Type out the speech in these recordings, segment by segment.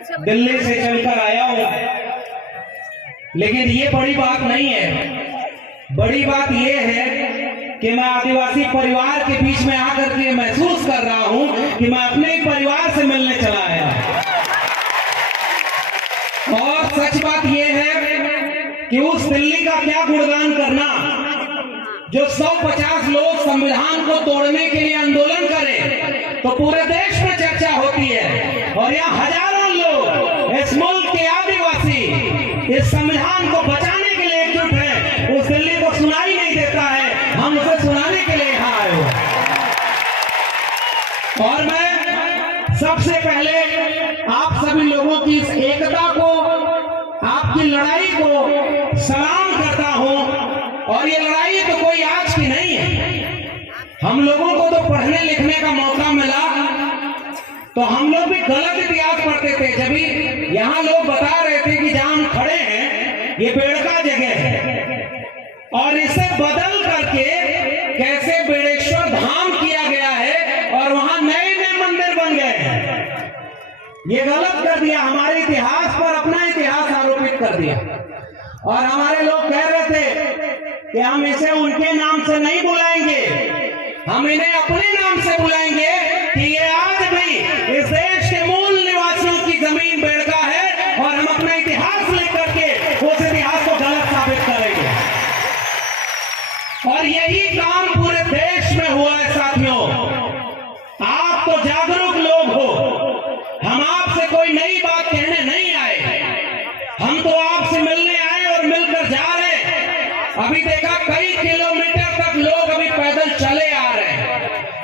दिल्ली से चलकर आया हूं, लेकिन ये बड़ी बात नहीं है। बड़ी बात ये है कि मैं आदिवासी परिवार के बीच में आकर के महसूस कर रहा हूं कि मैं अपने ही परिवार से मिलने चला आया। और सच बात यह है कि उस दिल्ली का क्या गुणगान करना जो 150 लोग संविधान को तोड़ने के लिए आंदोलन करें तो पूरे देश में चर्चा होती है, और यहाँ हजारों लोग इस मुल्क के आदिवासी इस संविधान को बचाने के लिए एकजुट है। उस दिल्ली को सुनाई नहीं देता है, हम उसे सुनाने के लिए यहाँ आए हो। और मैं सबसे पहले आप सभी लोगों की इस एकता को, आपकी लड़ाई को सलाम करता हूं। और ये लड़ाई तो कोई आज की नहीं है। हम लोगों को तो पढ़ने लिखने का मौका मिला तो हम लोग भी गलत इतिहास पढ़ते थे। जब यहाँ लोग बता रहे थे कि जहां हम खड़े हैं ये बेड़का जगह है, और इसे बदल करके कैसे बेड़ेश्वर धाम किया गया है और वहां नए नए मंदिर बन गए हैं, ये गलत कर दिया। हमारे इतिहास पर अपना इतिहास आरोपित कर दिया। और हमारे लोग कह रहे थे कि हम इसे उनके नाम से नहीं बुलाएंगे, हम इन्हें अपने नाम से बुलाएंगे कि ये आज भी इस देश के मूल निवासियों की जमीन बेड़का है, और हम अपना इतिहास लेकर के उस इतिहास को गलत साबित करेंगे। और यही काम पूरे देश में हुआ है साथियों। आप तो जागरूक लोग हो, हम आपसे कोई नई बात कहने नहीं आए, हम तो आपसे मिलने आए और मिलकर जा रहे हैं। अभी देखा कई किलोमीटर तक लोग अभी पैदल चले आ रहे हैं,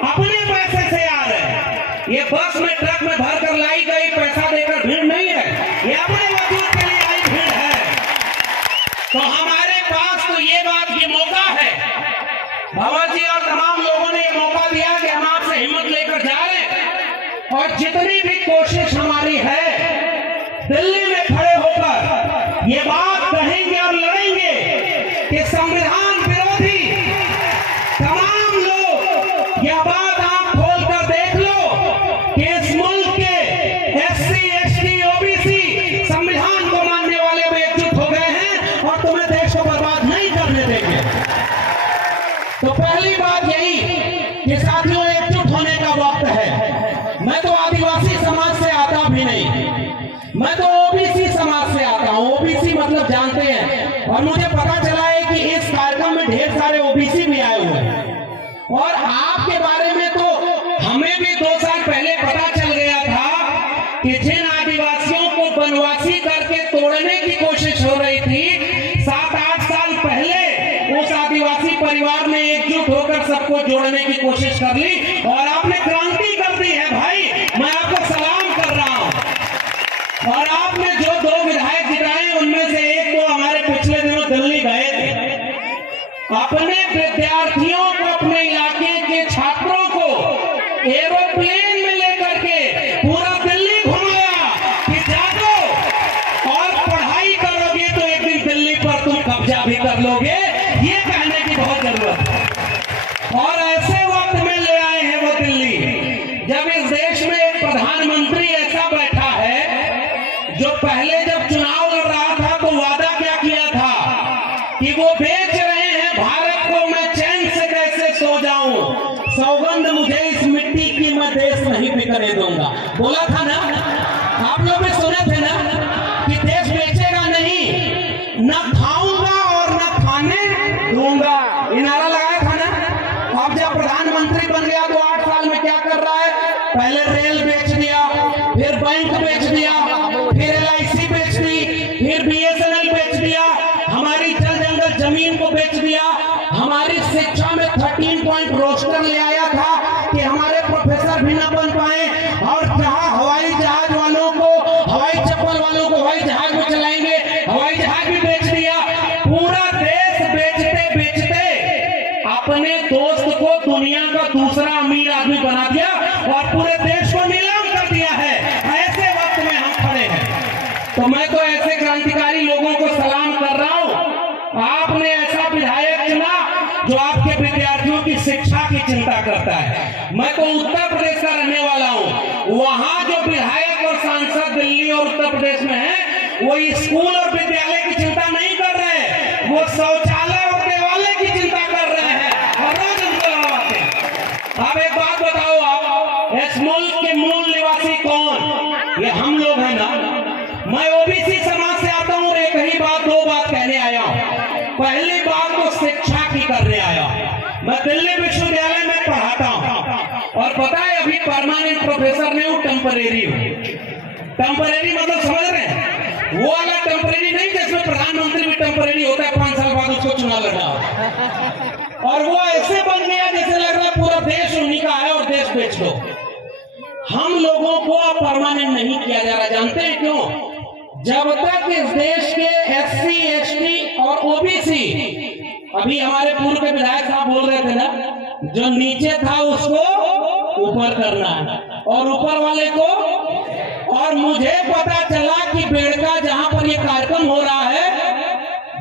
अपने पैसे से आ रहे हैं। ये बस में ट्रक में भरकर लाई गई पैसा देकर भीड़ नहीं है, ये अपने वजूद के लिए आई भीड़ है। तो हमारे पास तो ये बात की मौका है, भवन जी और तमाम लोगों ने ये मौका दिया कि हम आपसे हिम्मत लेकर जा रहे हैं। और जितनी भी कोशिश हमारी है दिल्ली में खड़े होकर ये बात कहेंगे और लड़ेंगे कि संविधान विरोधी तमाम लोग, यह बात आप खोलकर देख लो कि इस मुल्क के एससी, एसटी, ओबीसी संविधान को मानने वाले भी एकजुट हो गए हैं और तुम्हें देश को बर्बाद नहीं करने देंगे। तो पहली बात यही कि साथियों एकजुट होने का वक्त है। मैं तो आदिवासी समाज से आता भी नहीं, मैं तो ओबीसी समाज से आता हूं। ओबीसी मतलब जानते हैं, और मुझे पता चला है कि इस कार्यक्रम में ढेर सारे ओबीसी भी आए हुए हैं। और आपके बारे में तो हमें भी 2 साल पहले पता चल गया था कि जिन आदिवासियों को वनवासी करके तोड़ने की कोशिश हो रही थी, 7-8 साल पहले उस आदिवासी परिवार ने एकजुट होकर सबको जोड़ने की कोशिश कर ली और आपने क्रांति कर दी है। भाई मैं आपको सलाम कर रहा हूं। और आपने जो 2 विधायक जिताए उनमें से एक तो हमारे पिछले दिनों दिल्ली गए थे, अपने विद्यार्थियों को, अपने इलाके के छात्रों को एरोप्लेन में लेकर के पूरा दिल्ली घुमाया कि जागो और पढ़ाई करोगे तो एक दिन दिल्ली पर तुम कब्जा भी कर लोगे, ये कहने की बहुत जरूरत है। और ऐसे वक्त में ले आए हैं वो दिल्ली, जब इस देश में एक प्रधानमंत्री ऐसा बैठा है जो पहले जब चुनाव लड़ रहा था तो वादा क्या किया था कि वो बेच रहे हैं भारत को, मैं चैन से कैसे सो जाऊं, सौगंध मुझे इस मिट्टी की, मैं देश नहीं बिकने दूंगा। बोला था ना, आप लोग भी सुने थे ना कि देश बेचेगा नहीं, न खाऊंगा और न खाने दूंगा, ये नारा लगाया था ना। अब जब प्रधानमंत्री बन गया तो 8 साल में क्या कर रहा है, पहले रेल बेच दिया, फिर बैंक बेच दिया, फिर LIC बेच दी, फिर BSNL बेच दिया, हमारी जल जंगल जमीन को बेच दिया, हमारी शिक्षा में 13 पॉइंट रोस्टर ले आया था कि हमारे प्रोफेसर भी न बन पाए, और जहां हवाई जहाज वालों को, हवाई चप्पल वालों को हवाई जहाज में चलाएंगे, हवाई जहाज भी बेच दिया। पूरा देश बेचते बेचते अपने दोस्त को दुनिया का दूसरा अमीर आदमी बना दिया और पूरे देश को नीलाम कर दिया है। ऐसे वक्त में हम खड़े हैं, तो मैं तो ऐसे क्रांतिकारी लोगों को सलाम कर रहा हूं। आपने ऐसा विधायक चुना जो आपके विद्यार्थियों की शिक्षा की चिंता करता है। मैं तो उत्तर प्रदेश का रहने वाला हूं, वहां जो विधायक और सांसद दिल्ली और प्रदेश में है वो स्कूल और विद्यालय की चिंता नहीं कर रहे, वो शौचालय और देवालय की चिंता कर रहे हैं और रोज उनको लड़वाते हैं। अब एक बात बताओ, आप इस मुल्क के मूल निवासी कौन? ये हम लोग हैं ना। मैं ओबीसी समाज से आता हूँ और एक ही बात, दो बात कहने आया हूँ। पहली बात तो शिक्षा की करने आया। मैं दिल्ली विश्वविद्यालय में पढ़ाता हूँ और पता है अभी परमानेंट प्रोफेसर नहीं हूँ, टेम्परेरी हूँ। टेम्परेरी मतलब समझ रहे हैं, वो वाला टेम्परेरी नहीं जिसमें प्रधानमंत्री भी टेम्परेरी होता है, 5 साल बाद उसको चुना लगा और वो ऐसे बन गया जैसे लग रहा है पूरा देश उन्हीं का है और देश बेच दो। हम लोगों को अब परमानेंट नहीं किया जा रहा, जानते हैं क्यों? जब तक इस देश के एससी, एसटी और ओबीसी, अभी हमारे पूर्व के विधायक साहब बोल रहे थे ना, जो नीचे था उसको ऊपर करना है और ऊपर वाले को। और मुझे पता चला कि बेड़का जहां पर ये कार्यक्रम हो रहा है,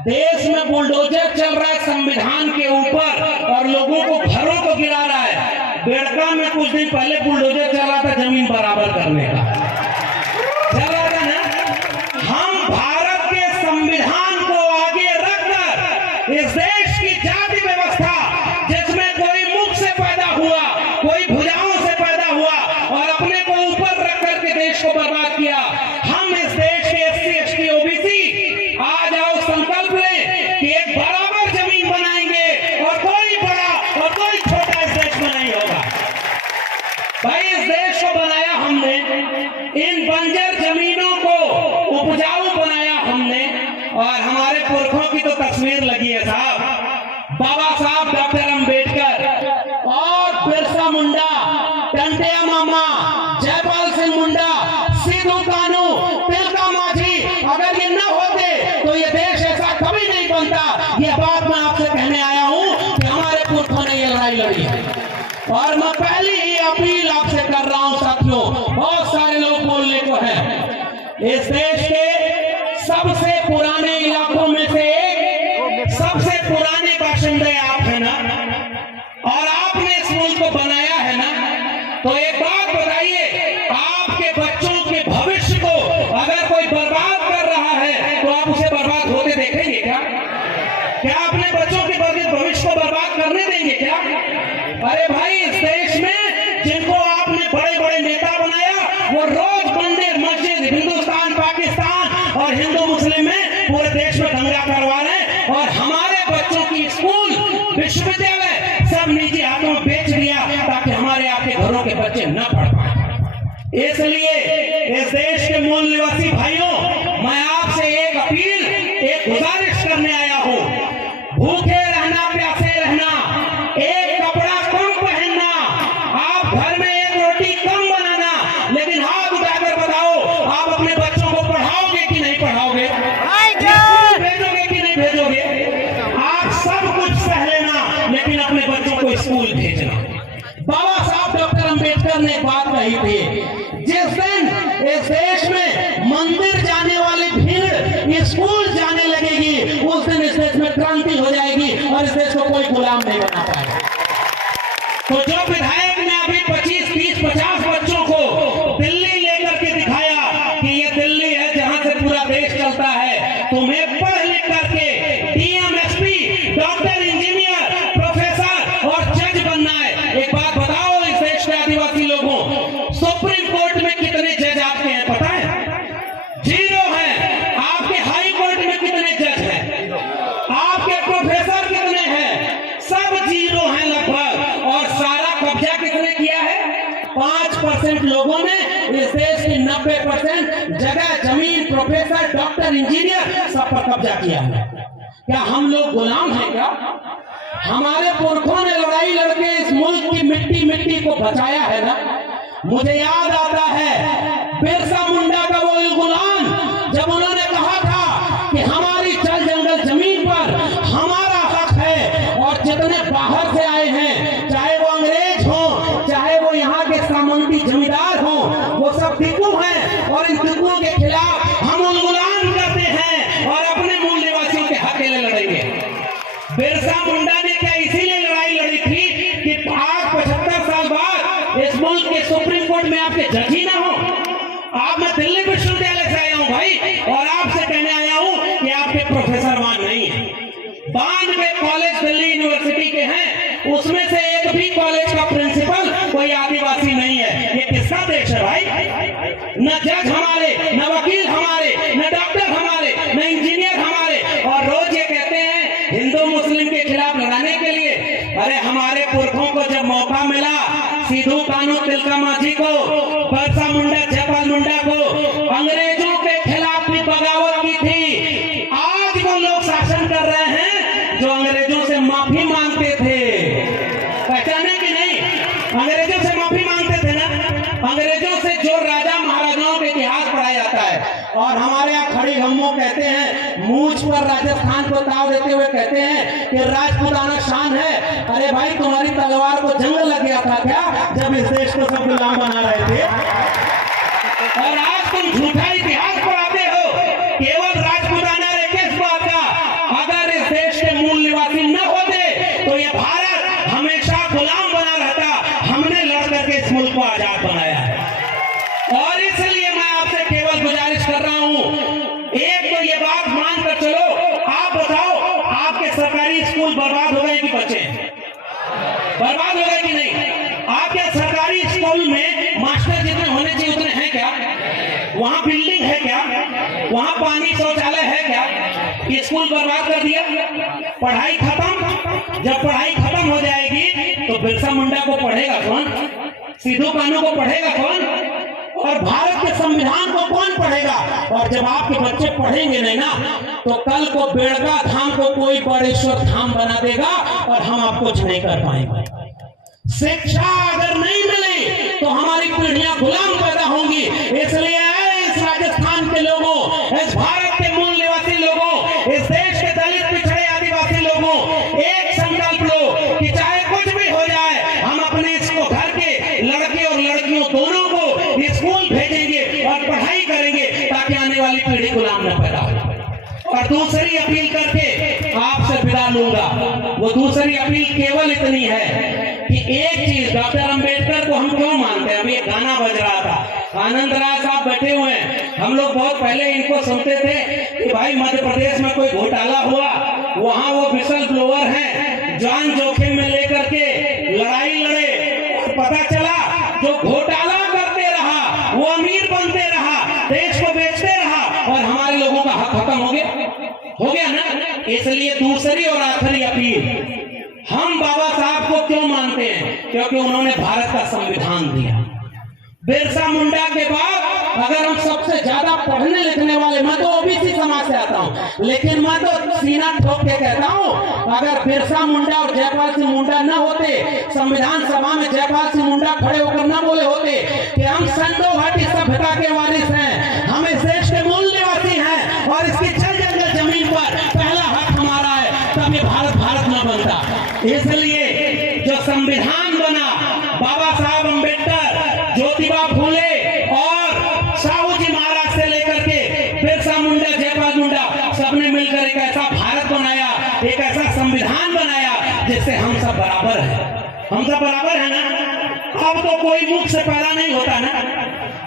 देश में बुलडोजर चल रहा है संविधान के ऊपर और लोगों को घरों को गिरा रहा है। बेड़का में कुछ दिन पहले बुलडोजर चल रहा था जमीन बराबर करने का, चल रहा था ना। हम भारत के संविधान को आगे रखकर इस देश की जाति व्यवस्था, जिसमें कोई मुख से पैदा हुआ, कोई भुजाओं से पैदा हुआ और अपने को ऊपर रख करके देश को बर्बाद किया, हम इस देश के एससी, एसटी, ओबीसी आज आओ संकल्प लें कि एक बराबर जमीन बनाएंगे और कोई बड़ा और कोई छोटा इस देश में नहीं होगा। भाई इस देश को बनाया हमने, इन बंजर जमीनों को उपजाऊ बनाया हमने और हमारे पुरखों की तो तस्वीर लगी है साहब, बाबा साहब डॉक्टर अंबेडकर और बिरसा मुंडा, टंटिया मामा, जयपाल सिंह मुंडा, सिद्धू कानू, तिलका माझी, अगर ये न होते तो ये देश ऐसा कभी नहीं बनता। ये बात मैं आपसे कहने आया हूं कि हमारे पुरखों ने ये लड़ाई लड़ी है और मैं पहली ही अपील आपसे कर रहा हूं साथियों, बहुत सारे लोग बोलने को है। इस देश के सबसे पुराने इलाकों में से एक, सबसे पुराने बाशिंदे आप हैं ना और आपने इस मुल्क को बनाया है ना, तो एक बात बताइए, आपके बच्चों के भविष्य को अगर कोई बर्बाद कर रहा है तो आप उसे बर्बाद होते देखेंगे क्या? क्या अपने बच्चों के भविष्य को बर्बाद करने देंगे क्या? अरे भाई इस देश में जिनको आपने बड़े बड़े नेता बनाया, वो रोज मंदिर, मस्जिद, हिंदुस्तान, पाकिस्तान और हिंदू मुस्लिम में पूरे देश में दंगा करवा रहे हैं और हमारे बच्चों की स्कूल, विश्वविद्यालय सब निजी हाथों में बेच दिया ताकि हमारे आपके घरों के बच्चे न पढ़ पाए। इसलिए इस देश के मूल निवासी भाइयों, मैं आपसे एक अपील, एक गुजारिश करने आया हूं, भूखे रहना, प्यासे रहना, एक कपड़ा कम पहनना, आप घर में एक रोटी कम बनाना, लेकिन हाथ उठाकर बताओ आप अपने बच्चों को पढ़ाओगे कि नहीं पढ़ाओगे? स्कूल भेजोगे कि नहीं भेजोगे? आप सब कुछ सह लेना लेकिन अपने बच्चों को स्कूल भेजना। बाबा साहब डॉक्टर अंबेडकर ने बात कही थी, जिस दिन इस देश में मंदिर जाने वाली भीड़ स्कूल जाने लगेगी, उस दिन इस देश में क्रांति हो जाएगी और इस देश को कोई गुलाम नहीं बना पाएगा। तो जो विधायक ने अभी 25, 30, 50 बच्चों को दिल्ली लेकर के दिखाया कि ये दिल्ली है जहां से पूरा देश चलता है, तुम्हें पढ़ लिख करके DM, SP, doctor, engineer, professor और जज बनना है। एक बात बताओ इस देश के आदिवासी लोगों, सुप्रीम कोर्ट में कितने जज आपके हैं पता है? 0 है। आपके हाई कोर्ट में कितने जज हैं? आपके प्रोफेसर कितने हैं? सब 0 हैं लगभग। और सारा कब्जा किसने किया है? 5% लोगों ने इस देश की 90% जगह, जमीन, प्रोफेसर, डॉक्टर, इंजीनियर सब पर कब्जा किया है। क्या हम लोग गुलाम हैं क्या? हमारे पुरखों ने लड़ाई लड़के इस मुल्क की मिट्टी को बचाया है ना। मुझे याद आता है बिरसा मुंडा का वो गुलाम, जब उन्होंने कहा था कि हमारी चल जंगल जमीन पर हमारा हक है और जितने बाहर से आए हैं, चाहे वो अंग्रेज हो, चाहे वो यहाँ के सामंती जमींदार हो, वो सब टिकू हैं और इन टिकुओं के खिलाफ हम उन्मूलन करते हैं और अपने मूल निवासियों के हक के लिए लड़ेंगे। बिरसा मुंडा ने क्या इसीलिए लड़ाई लड़ी थी कि आज 75 साल बाद इस मुल्क के सुप्रीम कोर्ट में आपके जज ही ना हो? आप, मैं दिल्ली विश्वविद्यालय से आया हूं भाई, और आपसे कहने आया हूं कि आपके प्रोफेसर वहां नहीं है। 92 कॉलेज दिल्ली यूनिवर्सिटी के हैं, उसमें से एक भी कॉलेज का प्रिंसिपल कोई आदिवासी नहीं है। ये किसका देश है भाई? न जज हमारे, न वकील हमारे, न डॉक्टर हमारे, न इंजीनियर हमारे, और रोज ये कहते हैं हिंदू मुस्लिम के खिलाफ लड़ाने के लिए। अरे हमारे पुरखों को जब मौका मिला, सिद्धू कान्हू तिलका मांझी को, बिरसा मुंडा जयपाल मुंडा को, अंग्रेजों के खिलाफ भी बगावत की थी। आज वो लोग शासन कर रहे हैं जो अंग्रेजों से माफी मांगते थे। पहचाने कि नहीं? अंग्रेजों से माफी मांगते थे ना। अंग्रेजों से जो राजा महाराजाओं के इतिहास पढ़ाया जाता है। और हमारे यहाँ खड़ी गम्मो कहते हैं, मूंछ पर राजस्थान को ताव देते हुए कहते हैं कि राजपूताना शान है। अरे भाई, तुम्हारी तलवार को जंग लग गया था क्या जब इस देश को सब गुलाम बना रहे थे? और आज तुम झूठा इतिहास पढ़ाते हो केवल राजपूताना किस बात का? अगर इस देश के मूल निवासी न होते तो ये भारत हमेशा गुलाम बना रहता। हमने लड़ करके इस मुल्क को आजाद बनाया है। और इसलिए मैं आपसे केवल गुजारिश कर रहा हूं, एक तो ये बात मान कर चलो। आप बताओ, आपके सरकारी स्कूल बर्बाद हो गए कि बचे? बर्बाद हो गए कि नहीं? आपके सरकारी स्कूल में मास्टर जितने होने चाहिए उतने हैं क्या? वहां बिल्डिंग है क्या? वहां पानी शौचालय है क्या? स्कूल बर्बाद कर दिया। पढ़ाई खत्म। जब पढ़ाई खत्म हो जाएगी तो बिरसा मुंडा को पढ़ेगा कौन? सिद्धू कान्हू को पढ़ेगा कौन? और भारत के संविधान को कौन पढ़ेगा? और जब आपके बच्चे पढ़ेंगे नहीं ना, तो कल को बेड़गा धाम को कोई बड़ेश्वर धाम बना देगा और हम आप कुछ नहीं कर पाएंगे। शिक्षा अगर नहीं मिली तो हमारी पीढ़ियां गुलाम पैदा होंगी। इसलिए इस राजस्थान के लोगों, इस भारत के मूल निवासी लोगों, इस देश के दलित पिछड़े आदिवासी लोगों, एक संकल्प लो कि चाहे कुछ भी हो जाए, हम अपने इसको घर के लड़के और लड़कियों दोनों को स्कूल भेजेंगे और पढ़ाई करेंगे ताकि आने वाली पीढ़ी गुलाम न पैदा हो। और दूसरी अपील करके आपसे विदा लूंगा। वो दूसरी अपील केवल इतनी है कि एक चीज, डॉक्टर अंबेडकर को हम क्यों मानते हैं? अभी एक गाना बज रहा था, आनंद राय साहब बैठे हुए हैं। हम लोग बहुत पहले इनको सुनते थे कि भाई मध्य प्रदेश में कोई घोटाला हुआ, वहां वो विसल ब्लोअर हैं, जान जोखिम में लेकर के लड़ाई लड़े, और पता चला जो घोटाला करते रहा वो अमीर बनते रहा, देश को बेचते रहा, और हमारे लोगों का हक खत्म हो गया ना। इसलिए दूसरी और आखिरी अपील, हम बाबा साहब को क्यों मानते हैं? क्योंकि उन्होंने भारत का संविधान दिया। बिरसा मुंडा के बाद अगर हम सबसे ज्यादा पढ़ने लिखने वाले, मैं तो ओबीसी समाज से आता हूं, लेकिन मैं तो सीना ठोक के कहता हूं, अगर बिरसा मुंडा और जयपाल सिंह मुंडा न होते, संविधान सभा में जयपाल सिंह मुंडा खड़े होकर न बोले होते कि हम संडो घाटी सभ्यता के वारिस हैं, हम इस देश के मूल निवासी हैं और इसकी जल जंगल जमीन पर पहला हक हमारा है, तब ये भारत भारत न बनता। इसलिए जो संविधान बना, बाबा साहब अंबेडकर, ज्योतिबा फूले और साहू जी महाराज से लेकर के बिरसा मुंडा, जयपाल मुंडा, सबने मिलकर एक ऐसा भारत बनाया, एक ऐसा संविधान बनाया जिससे हम सब बराबर हैं। हम सब बराबर है ना। अब तो कोई मुख से पैदा नहीं होता ना,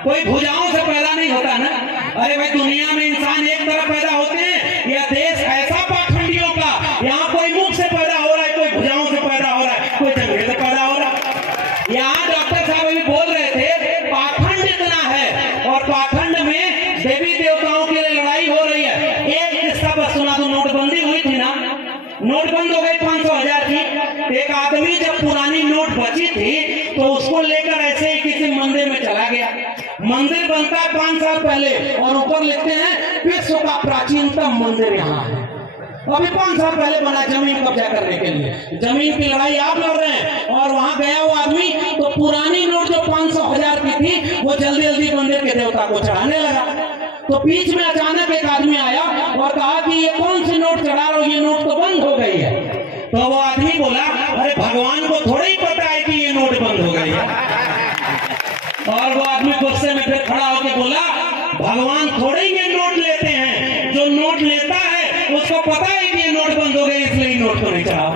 कोई भुजाओं से पैदा नहीं होता ना। अरे भाई, दुनिया में इंसान एक तरफ पैदा होते हैं, यह देश ऐसा पाखंडियों का, यहाँ कोई मुख से पैदा हो रहा है, कोई भुजाओं से पैदा हो रहा है, कोई जंगल से पैदा हो रहा है। यहाँ डॉक्टर साहब अभी बोल रहे थे पाखंड इतना है, और पाखंड में देवी देवताओं के लिए लड़ाई हो रही है। एक किस्सा बस सुना दो, नोटबंदी हुई थी ना, नोट बंद हो गई 500,000 की। एक आदमी जब पुरानी नोट बची थी तो उसको लेकर ऐसे ही किसी मंदिर में चला गया। मंदिर बनता है 5 साल पहले, और ऊपर लिखते हैं विश्व का प्राचीनतम मंदिर यहाँ है। अभी 5 साल पहले बना, जमीन कब्जा करने के लिए। जमीन की लड़ाई आप लड़ रहे हैं, और वहां गया वो आदमी तो पुरानी नोट जो 500,000 की थी वो जल्दी जल्दी मंदिर के देवता को चढ़ाने लगा। तो बीच में अचानक एक आदमी आया और कहा कि ये कौन सी नोट चढ़ा रहे हो, ये नोट तो बंद हो गई है। तो वो आदमी बोला, अरे भगवान को थोड़ा ही पता है कि ये नोट बंद हो गई है। और वो आदमी गुस्से में फिर खड़ा होकर बोला, भगवान थोड़े ही ये नोट लेते हैं, जो नोट लेता है उसको पता है कि ये नोट बंद हो गई, इसलिए नोट को नहीं चढ़ाओ।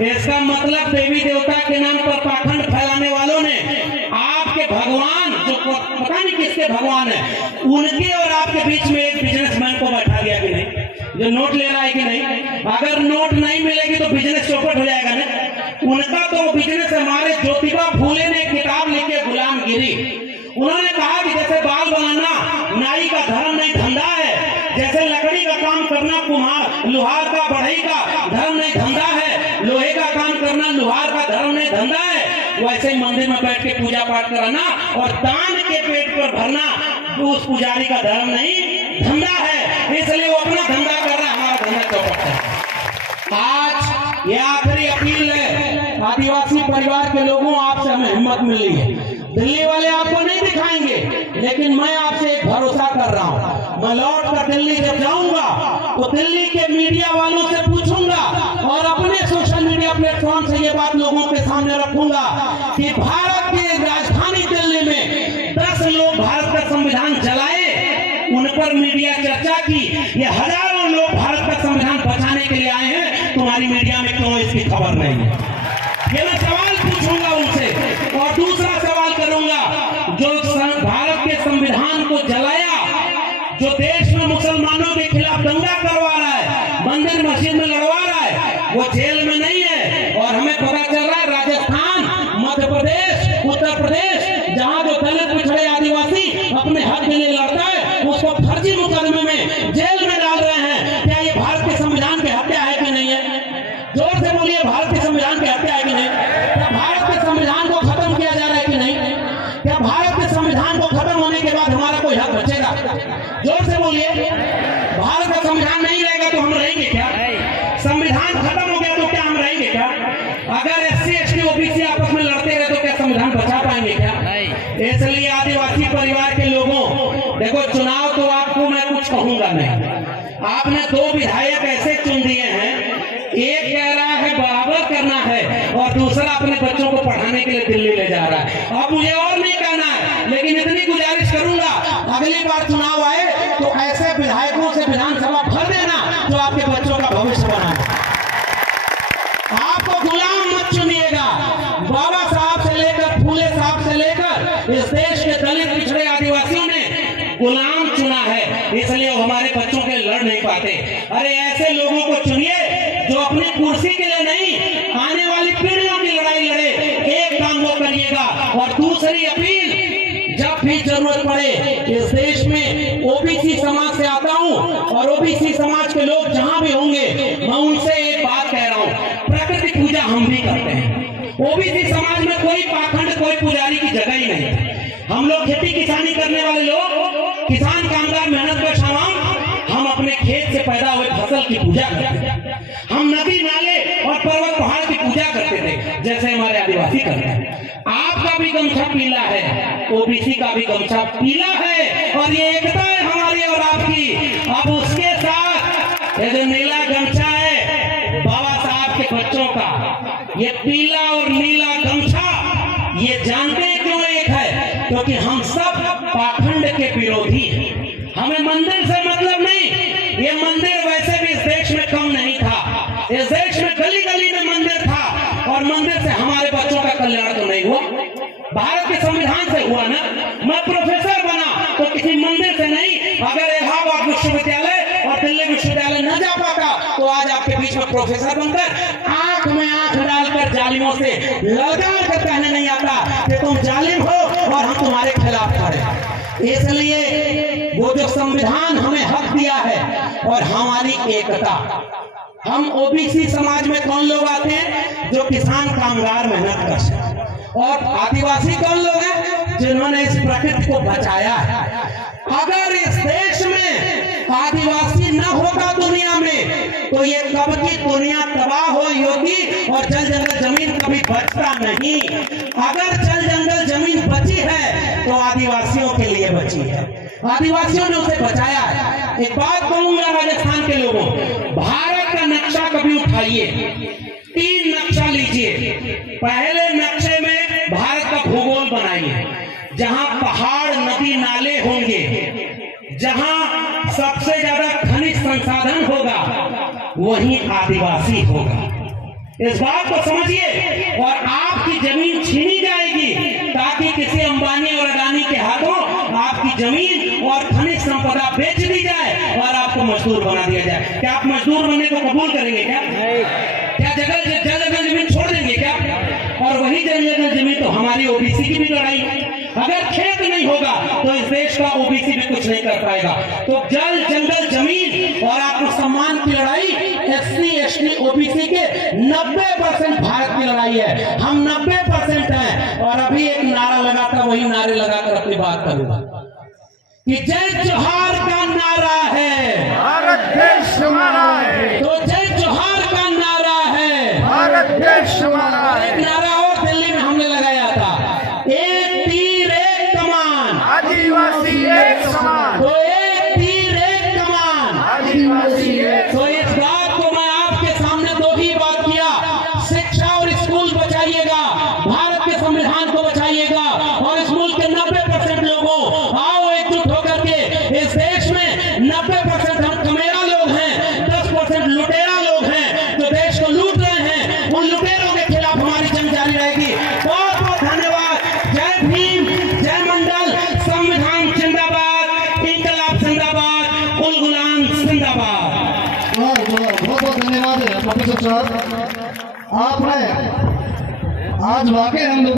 इसका मतलब देवी देवता के नाम पर पाखंड फैलाने वालों ने आपके भगवान, जो पता नहीं किसके भगवान है, उनके और आपके बीच में एक बिजनेसमैन को बैठा गया कि नहीं, जो नोट ले रहा है कि नहीं। अगर नोट नहीं मिलेगी तो बिजनेस चौपट हो जाएगा ना। उनका तो बिजनेस, हमारे ज्योतिबा फूले ने किताब लिखी गुलामगिरी। उन्होंने कहा कि जैसे बाल बनाना नाई का धर्म नहीं धंधा है, जैसे लकड़ी का काम करना कुम्हार लोहार का बढ़ई का धर्म नहीं धंधा है, लोहे का काम करना लोहार का धर्म नहीं धंधा है, वैसे ही मंदिर में बैठ के पूजा पाठ कराना और दान के पेट पर भरना उस पुजारी का धर्म नहीं धंधा है। इसलिए वो अपना धंधा कर रहा है, हमारा धंधा चौपट है। आज ये आखिरी अपील है आदिवासी परिवार के लोगों, आपसे हमें हिम्मत मिली है। दिल्ली वाले आपको नहीं दिखाएंगे, लेकिन मैं आपसे एक भरोसा कर रहा हूँ, मैं लौट कर दिल्ली जब जाऊंगा तो दिल्ली के मीडिया वालों से पूछूंगा और अपने सोशल मीडिया प्लेटफॉर्म से ये बात लोगों के सामने रखूंगा कि भारत की राजधानी दिल्ली में 10 लोग भारत का संविधान जलाए, उन पर मीडिया चर्चा की। ये हजारों लोग भारत का संविधान बचाने के लिए आए हैं, तुम्हारी मीडिया में क्यों इसकी खबर नहीं है? ये मैं सवाल पूछूंगा उनसे। और दूसरा सवाल करूंगा, जो भारत के संविधान को जलाया, जो देश में मुसलमानों के खिलाफ दंगा करवा रहा है, मंदिर मस्जिद में लड़वा रहा है, वो जेल में नहीं है। और हमें पता चल रहा है राजस्थान, मध्य प्रदेश, उत्तर प्रदेश, जहां जो दलित पिछड़े आदिवासी अपने हक के लिए लड़ता है, उसको फर्जी मुकदमे में जेल में डाल रहे हैं। क्या ये भारत के संविधान की हत्या है कि नहीं है? जोर से बोलिए, भारत के संविधान की हत्या है कि नहीं? क्या भारत के संविधान को खत्म किया जा रहा है कि नहीं? क्या भारत के संविधान को खत्म होने के बाद हमारा कोई हक बचेगा? जोर से बोलिए। भारत का संविधान नहीं रहेगा तो हम रहेंगे क्या? संविधान खत्म हो गया तो क्या हम रहेंगे क्या? अगर SC ST OBC आपस में लड़ते रहे तो क्या संविधान बचा पाएंगे क्या? इसलिए आदिवासी परिवार के लोगों, देखो चुनाव तो आपको मैं कुछ कहूंगा नहीं। आपने 2 विधायक ऐसे चुन दिए हैं, एक कह रहा है बराबर करना है और दूसरा अपने बच्चों को पढ़ाने के लिए दिल्ली ले जा रहा है। अब मुझे और नहीं कहना है, लेकिन इतनी गुजारिश करूंगा, अगली बार चुनाव आए तो ऐसे विधायकों से विधानसभा भर देना जो आपके बच्चों का भविष्य बनाए। आपको गुलाम मत चुनिएगा। बाबा साहब से लेकर फूले साहब से लेकर इस देश के दलित पिछड़े आदिवासियों ने गुलाम चुना है, इसलिए वो हमारे बच्चों के लड़ नहीं पाते। अरे ऐसे लोगों को चुनिए जो अपनी कुर्सी के लिए नहीं, आने वाली पीढ़ियों की लड़ाई लड़े। एक काम वो करिएगा। और दूसरी अपील, जब भी जरूरत पड़े, इस देश में OBC समाज से आता हूं और OBC समाज के लोग जहां भी होंगे, मैं उनसे एक बात कह रहा हूं, प्रकृति पूजा हम भी करते हैं। OBC समाज में कोई पाखंड, कोई पुजारी की जगह ही नहीं। हम लोग खेती किसानी करने वाले लोग, किसान कामगार मेहनत का शाम, हम अपने खेत से पैदा हुए फसल की पूजा करते थे। हम नदी नाले और पर्वत पहाड़ की पूजा करते थे, जैसे हमारे आदिवासी करते हैं। आपका भी गमछा पीला है, OBC का भी गमछा पीला है, और ये एकता है हमारी और आपकी। अब उसके साथ ये जो नीला गमछा है बाबा साहब के बच्चों का, ये पीला और नीला गमछा, ये जानते हैं क्यों एक है? क्योंकि हम सब पाखंड के विरोधी हैं। हमें मंदिर से मतलब नहीं, ये मंदिर वैसे भी इस देश में कम नहीं था। इस देश में गली गली में मंदिर था, और मंदिर से हमारे बच्चों का कल्याण तो नहीं हुआ, भारत के संविधान से हुआ ना। मैं प्रोफेसर बना तो किसी मंदिर से नहीं। अगर इलाहाबाद विश्वविद्यालय और दिल्ली विश्वविद्यालय न जा पाता तो आज आपके बीच में प्रोफेसर बनकर आंख में आंख डालकर जालिमों से लगा कर कहने नहीं आता कि तुम जालिम हो और हम तुम्हारे खिलाफ खड़े। इसलिए वो जो संविधान हमें हक दिया है और हमारी एकता, हम OBC समाज में कौन लोग आते हैं? जो किसान कामगार मेहनत कर सके। और आदिवासी कौन लोग हैं? जिन्होंने इस प्रकृति को बचाया है। अगर इस देश में आदिवासी न होगा दुनिया में, तो ये कब की दुनिया तबाह हो होगी और जल जंगल जमीन कभी बचता नहीं। अगर जल जंगल जमीन बची है तो आदिवासियों के लिए बची है, आदिवासियों ने उसे बचाया है। एक बात कहूंगा राजस्थान के लोगों, भारत का नक्शा कभी उठाइए, 3 नक्शा लीजिए। पहले नक्शे में भारत का भूगोल बनाइए, जहां पहाड़ नदी नाले होंगे, जहां सबसे ज्यादा खनिज संसाधन होगा, वहीं आदिवासी होगा। इस बात को समझिए। और आपकी जमीन छीनी जाएगी ताकि किसी अंबानी और अडानी के हाथों आपकी जमीन और खनिज संपदा बेच दी जाए और आपको मजदूर बना दिया जाए। क्या आप मजदूर बनने को कबूल करेंगे? क्या जगह जमीन छोड़ देंगे क्या? और वही जगह जमीन तो हमारी ओबीसी की भी लड़ाई है। अगर खेत नहीं होगा तो इस देश का ओबीसी भी कुछ नहीं कर पाएगा। तो जल, जंगल, जमीन और आत्मसम्मान की लड़ाई एससी, एसटी, ओबीसी के 90% भारत की लड़ाई है। हम 90% हैं। और अभी एक नारा लगाता, वही नारे लगाकर अपनी बात करूंगा कि जय जोहार का नारा है, भारत देश हमारा है। तो जय जोहार का नारा है, भारत देश हमारा एक है। नारा और दिल्ली में हमने लगाया था, एक तीर एक कमान, आदिवासी एक समान, तो एक तीर एक कमान। आदिवासी एक। तो इस बात को मैं आपके सामने दो ही बात किया, शिक्षा और स्कूल बचाइएगा, भारत के संविधान को बचाइएगा और इस मुल्क के 90% लोगों, आओ एकजुट होकर के इस देश में 90% हम कमेरा लोग हैं, 10% लुटेरा लोग हैं जो देश को लूट रहे हैं। उन लुटेरों के खिलाफ हमारी जंग जारी रहेगी। बहुत बहुत धन्यवाद। जय भीम, जय मंडल, संविधान जिंदाबाद, इंकलाब जिंदाबाद, उल गुलाम जिंदाबाद। बहुत बहुत धन्यवाद प्रोफेसर साहब। आपने आज वाकई हम लोग